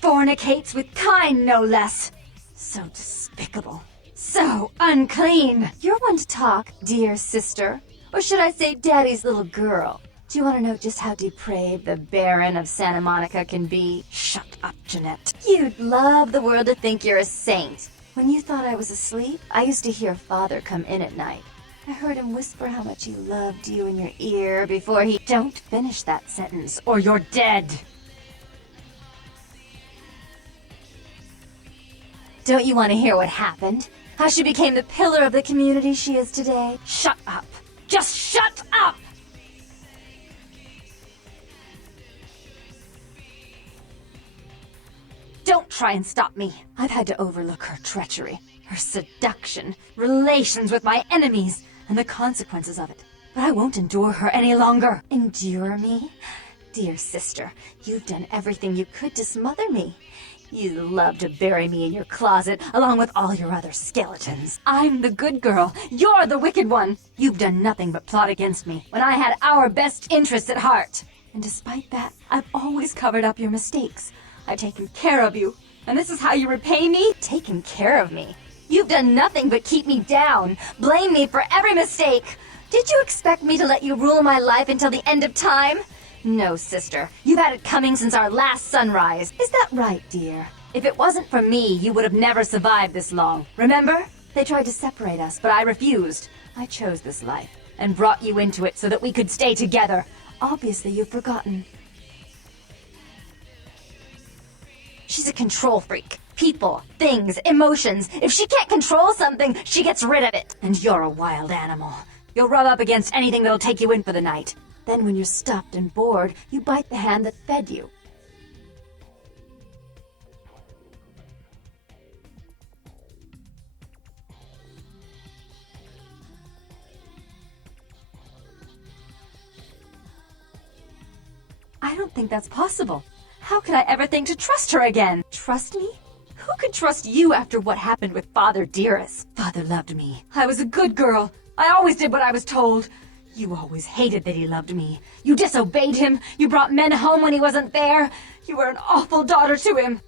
fornicates with kind, no less? So despicable. So unclean. You're one to talk, dear sister. Or should I say daddy's little girl? Do you want to know just how depraved the Baron of Santa Monica can be? Shut up, Jeanette. You'd love the world to think you're a saint. When you thought I was asleep, I used to hear Father come in at night. I heard him whisper how much he loved you in your ear before he... Don't finish that sentence, or you're dead! Don't you want to hear what happened? How she became the pillar of the community she is today? Shut up! Just shut up! Don't try and stop me. I've had to overlook her treachery, her seduction, relations with my enemies, and the consequences of it. But I won't endure her any longer. Endure me? Dear sister, you've done everything you could to smother me. You love to bury me in your closet, along with all your other skeletons. I'm the good girl. You're the wicked one. You've done nothing but plot against me, when I had our best interests at heart. And despite that, I've always covered up your mistakes. I've taken care of you, and this is how you repay me? Taken care of me? You've done nothing but keep me down, blame me for every mistake. Did you expect me to let you rule my life until the end of time? No, sister. You've had it coming since our last sunrise. Is that right, dear? If it wasn't for me, you would have never survived this long. Remember? They tried to separate us, but I refused. I chose this life, and brought you into it so that we could stay together. Obviously, you've forgotten. She's a control freak. People, things, emotions. If she can't control something, she gets rid of it. And you're a wild animal. You'll rub up against anything that'll take you in for the night. Then when you're stuffed and bored, you bite the hand that fed you. I don't think that's possible. How could I ever think to trust her again? Trust me? Who could trust you after what happened with Father Dearest? Father loved me. I was a good girl. I always did what I was told. You always hated that he loved me. You disobeyed him. You brought men home when he wasn't there. You were an awful daughter to him.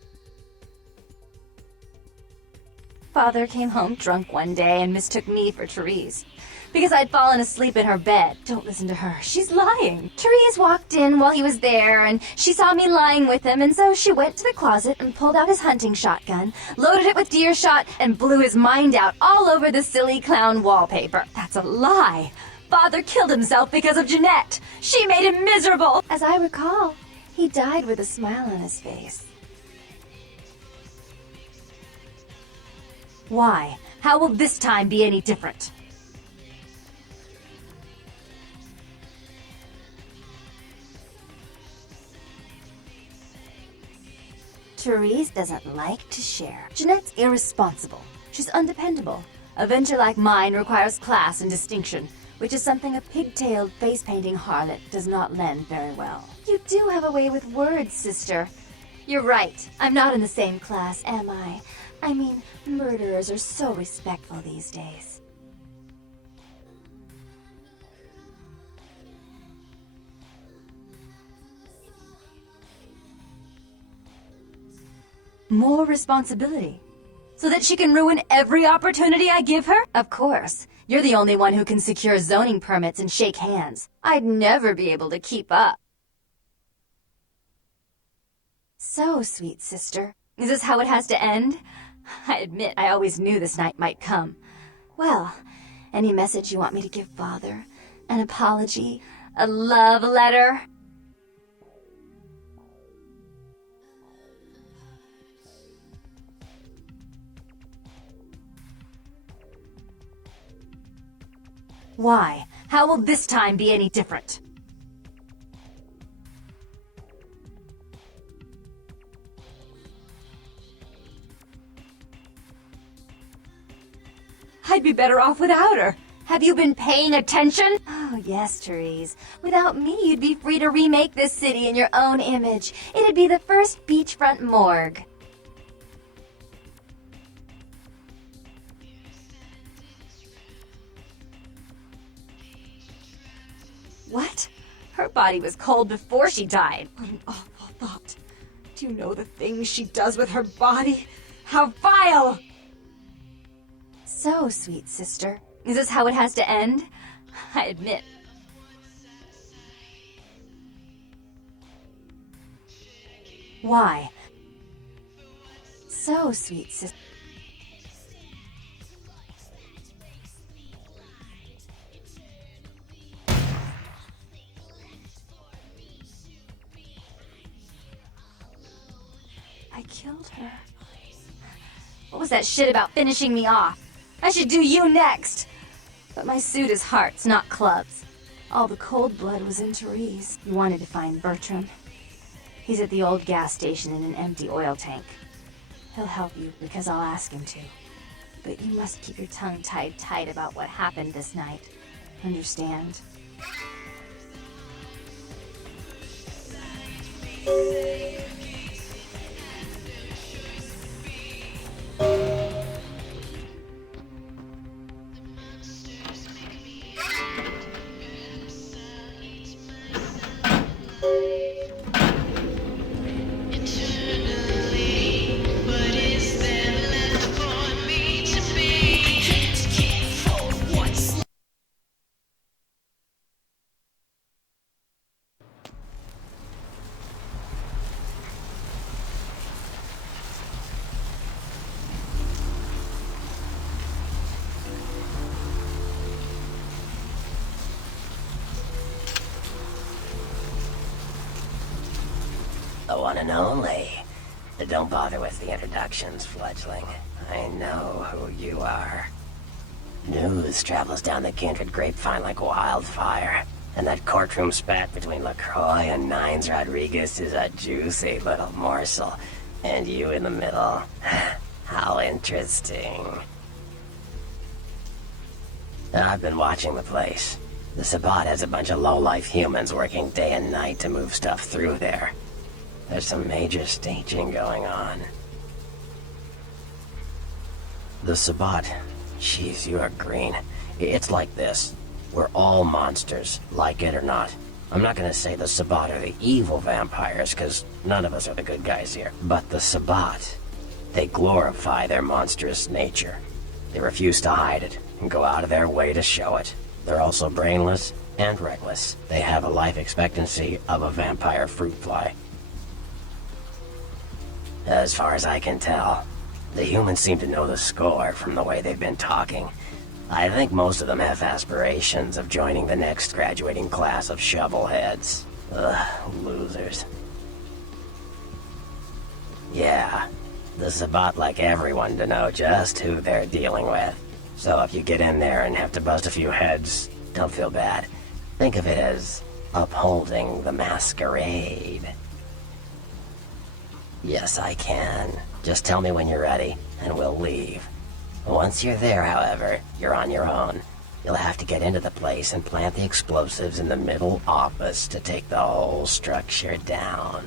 Father came home drunk one day and mistook me for Therese. Because I'd fallen asleep in her bed. Don't listen to her. She's lying. Therese walked in while he was there, and she saw me lying with him, and so she went to the closet and pulled out his hunting shotgun, loaded it with deer shot, and blew his mind out all over the silly clown wallpaper. That's a lie. Father killed himself because of Jeanette. She made him miserable. As I recall, he died with a smile on his face. Why? How will this time be any different? Therese doesn't like to share. Jeanette's irresponsible. She's undependable. A venture like mine requires class and distinction, which is something a pigtailed, face-painting harlot does not lend very well. You do have a way with words, sister. You're right. I'm not in the same class, am I? I mean, murderers are so respectful these days. More responsibility. So that she can ruin every opportunity I give her? Of course. You're the only one who can secure zoning permits and shake hands. I'd never be able to keep up. So, sweet sister, is this how it has to end? I admit I always knew this night might come. Well, any message you want me to give Father? An apology? A love letter? Why? How will this time be any different? I'd be better off without her. Have you been paying attention? Oh, yes, Therese. Without me, you'd be free to remake this city in your own image. It'd be the first beachfront morgue. What? Her body was cold before she died. What an awful thought. Do you know the things she does with her body? How vile! So, sweet sister, is this how it has to end? I admit. Why? So, sweet sister. I killed her. What was that shit about finishing me off? I should do you next! But my suit is hearts, not clubs. All the cold blood was in Therese. You wanted to find Bertram. He's at the old gas station in an empty oil tank. He'll help you because I'll ask him to. But you must keep your tongue tied tight about what happened this night. Understand? The one and only. Don't bother with the introductions, fledgling. I know who you are. News travels down the kindred grapevine like wildfire, and that courtroom spat between LaCroix and Nines Rodriguez is a juicy little morsel, and you in the middle. How interesting. I've been watching the place. The Sabbat has a bunch of low-life humans working day and night to move stuff through there. There's some major staging going on. The Sabbat. Jeez, you are green. It's like this. We're all monsters, like it or not. I'm not gonna say the Sabbat are the evil vampires, because none of us are the good guys here. But the Sabbat, they glorify their monstrous nature. They refuse to hide it, and go out of their way to show it. They're also brainless and reckless. They have a life expectancy of a vampire fruit fly. As far as I can tell, the humans seem to know the score from the way they've been talking. I think most of them have aspirations of joining the next graduating class of shovelheads. Ugh, losers. Yeah, the Sabbat like everyone to know just who they're dealing with. So if you get in there and have to bust a few heads, don't feel bad. Think of it as upholding the Masquerade. Yes, I can. Just tell me when you're ready, and we'll leave. Once you're there, however, you're on your own. You'll have to get into the place and plant the explosives in the middle office to take the whole structure down.